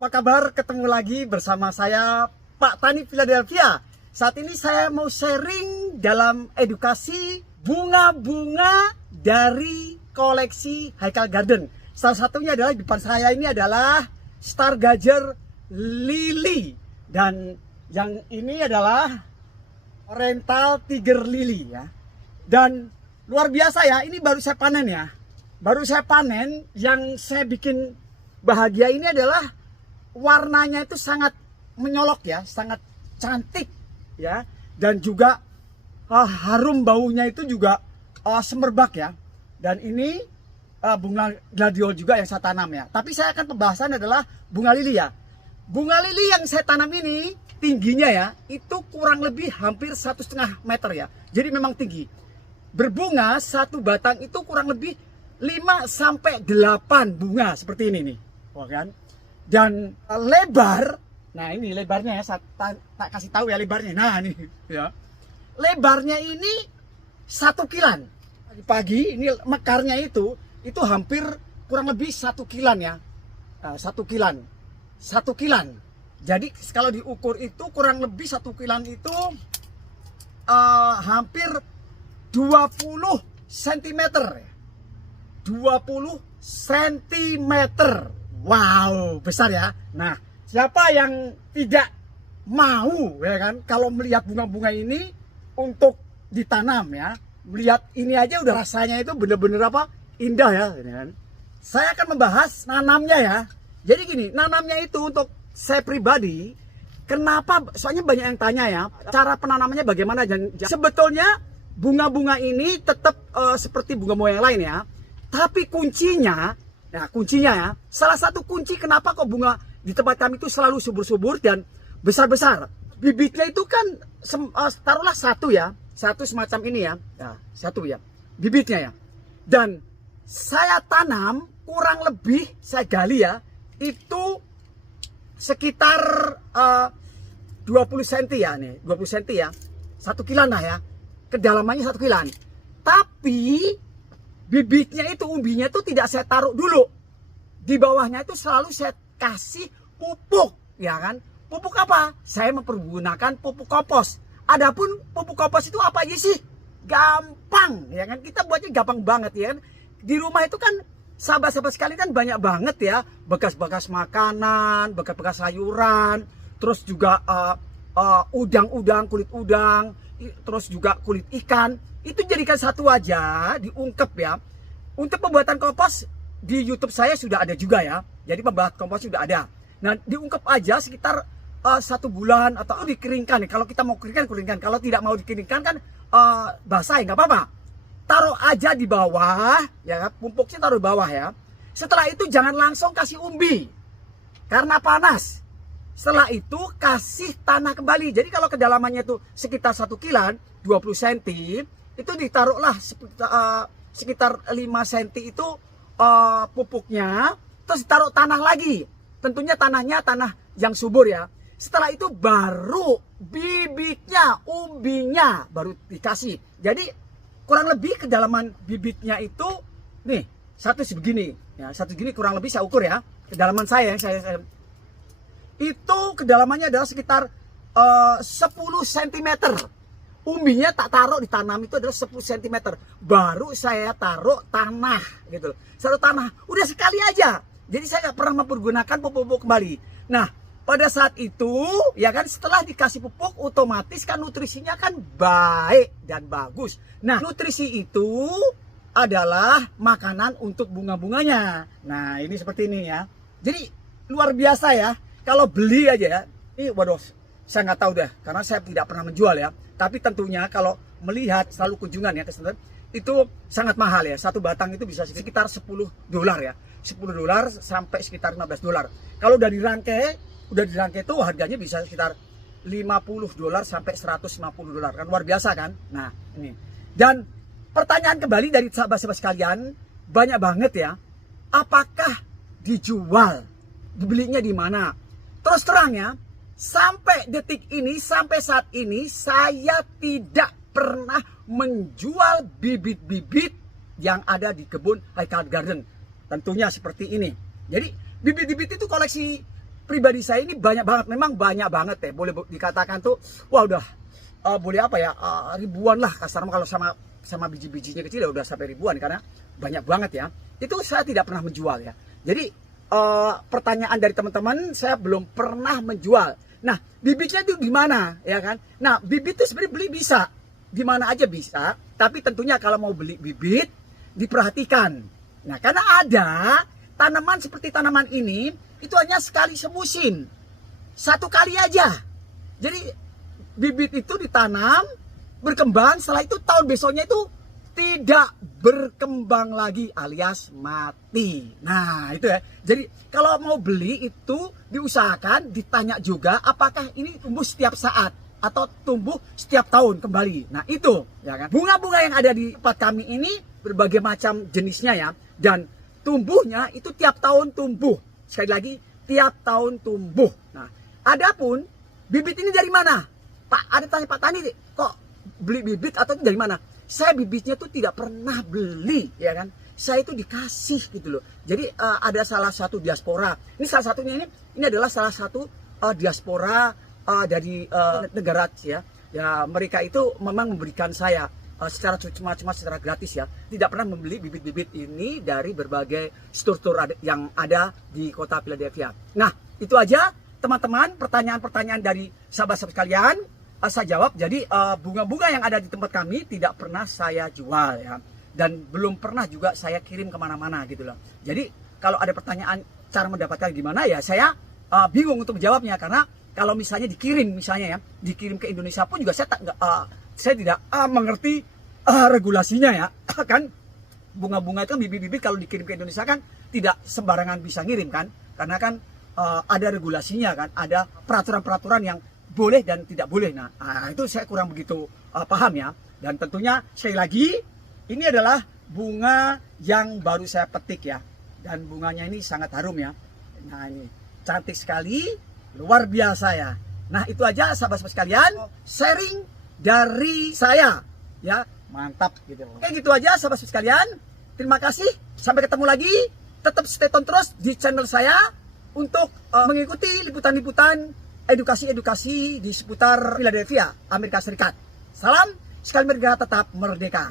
Apa kabar? Ketemu lagi bersama saya Pak Tani Philadelphia. Saat ini saya mau sharing dalam edukasi bunga-bunga dari koleksi Haikal Garden. Salah satunya adalah di depan saya ini adalah Stargazer Lily. Dan yang ini adalah Oriental Tiger Lily ya. Dan luar biasa ya, ini baru saya panen ya. Baru saya panen, yang saya bikin bahagia ini adalah warnanya itu sangat menyolok ya, sangat cantik ya, dan juga harum baunya itu juga semerbak ya. Dan ini bunga gladiol juga yang saya tanam ya. Tapi saya akan pembahasan adalah bunga lili ya. Bunga lili yang saya tanam ini tingginya ya, itu kurang lebih hampir 1,5 meter ya. Jadi memang tinggi. Berbunga satu batang itu kurang lebih 5 sampai 8 bunga seperti ini nih. Wah kan? Dan lebar, nah ini lebarnya ya, saya tak kasih tahu ya lebarnya. Nah ini ya, lebarnya ini 1 kilan. Pagi ini mekarnya itu hampir kurang lebih 1 kilan ya, 1 kilan, 1 kilan. Jadi kalau diukur itu kurang lebih 1 kilan itu hampir 20 cm, 20 cm. Wow, besar ya. Nah, siapa yang tidak mau ya kan kalau melihat bunga-bunga ini untuk ditanam ya. Melihat ini aja udah rasanya itu bener-bener apa? Indah ya, ini kan. Saya akan membahas nanamnya ya. Jadi gini, nanamnya itu untuk saya pribadi, kenapa? Soalnya banyak yang tanya ya, cara penanamannya bagaimana. Dan sebetulnya bunga-bunga ini tetap seperti bunga-bunga yang lain ya. Tapi kuncinya, nah kuncinya ya, salah satu kunci kenapa kok bunga di tempat kami itu selalu subur-subur dan besar-besar. Bibitnya itu kan taruhlah satu ya, satu semacam ini ya, nah, satu ya, bibitnya ya. Dan saya tanam kurang lebih, saya gali ya, itu sekitar 20 cm ya nih, 20 cm ya, 1 kilan lah ya, kedalamannya 1 kilan. Tapi bibitnya itu, umbinya itu tidak saya taruh dulu. Di bawahnya itu selalu saya kasih pupuk, ya kan? Pupuk apa? Saya mempergunakan pupuk kompos. Adapun pupuk kompos itu apa aja sih? Gampang, ya kan? Kita buatnya gampang banget, ya kan? Di rumah itu kan, sahabat-sahabat sekali kan banyak banget ya, bekas-bekas makanan, bekas-bekas sayuran, terus juga udang-udang, kulit udang, terus juga kulit ikan. Itu jadikan satu aja, diungkep ya. Untuk pembuatan kompos di YouTube saya sudah ada juga ya. Jadi pembuatan kompos sudah ada. Nah, diungkep aja sekitar 1 bulan atau dikeringkan. Kalau kita mau keringkan. Kalau tidak mau dikeringkan kan basah ya nggak apa-apa. Taruh aja di bawah ya, pupuknya taruh di bawah ya. Setelah itu jangan langsung kasih umbi karena panas. Setelah itu kasih tanah kembali. Jadi kalau kedalamannya itu sekitar 1 kilan, 20 cm, itu ditaruhlah sekitar 5 cm itu pupuknya, terus ditaruh tanah lagi. Tentunya tanahnya tanah yang subur ya. Setelah itu baru bibitnya, umbinya baru dikasih. Jadi kurang lebih kedalaman bibitnya itu nih, satu sebegini ya, satu gini kurang lebih saya ukur ya. Kedalaman saya itu kedalamannya adalah sekitar 10 cm. Umbinya tak taruh ditanam itu adalah 10 cm. Baru saya taruh tanah gitu. Taruh tanah, udah sekali aja. Jadi saya nggak pernah mempergunakan pupuk kembali. Nah, pada saat itu ya kan, setelah dikasih pupuk otomatis kan nutrisinya kan baik dan bagus. Nah, nutrisi itu adalah makanan untuk bunga-bunganya. Nah, ini seperti ini ya. Jadi luar biasa ya. Kalau beli aja ya, ini waduh, saya nggak tahu deh, karena saya tidak pernah menjual ya. Tapi tentunya kalau melihat selalu kunjungan ya ke sana, itu sangat mahal ya. Satu batang itu bisa sekitar $10 ya. $10 sampai sekitar $15. Kalau udah dirangkai itu harganya bisa sekitar $50 sampai $150 kan, luar biasa kan. Nah ini, dan pertanyaan kembali dari sahabat-sahabat sekalian banyak banget ya, apakah dijual, dibelinya di mana? Terus terang ya, sampai detik ini, sampai saat ini saya tidak pernah menjual bibit-bibit yang ada di kebun Haikal Garden. Tentunya seperti ini. Jadi bibit-bibit itu koleksi pribadi saya ini banyak banget, memang banyak banget ya, boleh dikatakan tuh, wah udah boleh apa ya, ribuan lah kasarnya, kalau sama biji-bijinya kecil ya udah sampai ribuan, karena banyak banget ya. Itu saya tidak pernah menjual ya. Jadi pertanyaan dari teman-teman, saya belum pernah menjual. Nah, bibitnya itu gimana ya kan? Nah, bibit itu sebenarnya beli bisa di mana aja bisa, tapi tentunya kalau mau beli bibit diperhatikan. Nah, karena ada tanaman seperti tanaman ini itu hanya sekali semusim, satu kali aja. Jadi bibit itu ditanam, berkembang, setelah itu tahun besoknya itu tidak berkembang lagi alias mati. Nah itu ya. Jadi kalau mau beli itu diusahakan ditanya juga apakah ini tumbuh setiap saat atau tumbuh setiap tahun kembali. Nah itu ya kan. Bunga-bunga yang ada di tempat kami ini berbagai macam jenisnya ya, dan tumbuhnya itu tiap tahun tumbuh. Sekali lagi tiap tahun tumbuh. Nah adapun bibit ini dari mana? Pak, ada tanya Pak Tani, kok beli bibit atau dari mana? Saya bibitnya tuh tidak pernah beli, ya kan? Saya itu dikasih gitu loh. Jadi ada salah satu diaspora. Ini salah satunya ini adalah salah satu diaspora dari negara ya. Ya mereka itu memang memberikan saya secara cuma secara gratis ya. Tidak pernah membeli bibit-bibit ini dari berbagai struktur yang ada di kota Philadelphia. Nah itu aja teman-teman, pertanyaan-pertanyaan dari sahabat-sahabat sekalian. Saya jawab. Jadi bunga-bunga yang ada di tempat kami tidak pernah saya jual ya, dan belum pernah juga saya kirim kemana-mana gitu loh. Jadi kalau ada pertanyaan cara mendapatkan gimana ya, saya bingung untuk menjawabnya, karena kalau misalnya dikirim misalnya ya, dikirim ke Indonesia pun juga saya tidak mengerti regulasinya ya. Kan bunga-bunga itu bibit-bibit kalau dikirim ke Indonesia kan tidak sembarangan bisa ngirim kan, karena kan ada regulasinya kan, ada peraturan-peraturan yang boleh dan tidak boleh. Nah, itu saya kurang begitu paham ya. Dan tentunya sekali lagi ini adalah bunga yang baru saya petik ya, dan bunganya ini sangat harum ya. Nah ini cantik sekali, luar biasa ya. Nah itu aja sahabat-sahabat sekalian, sharing dari saya ya, mantap gitu. Oke gitu aja sahabat-sahabat sekalian, terima kasih, sampai ketemu lagi. Tetap stay tune terus di channel saya untuk mengikuti liputan-liputan edukasi-edukasi di seputar Philadelphia, Amerika Serikat. Salam, sekali merdeka tetap merdeka.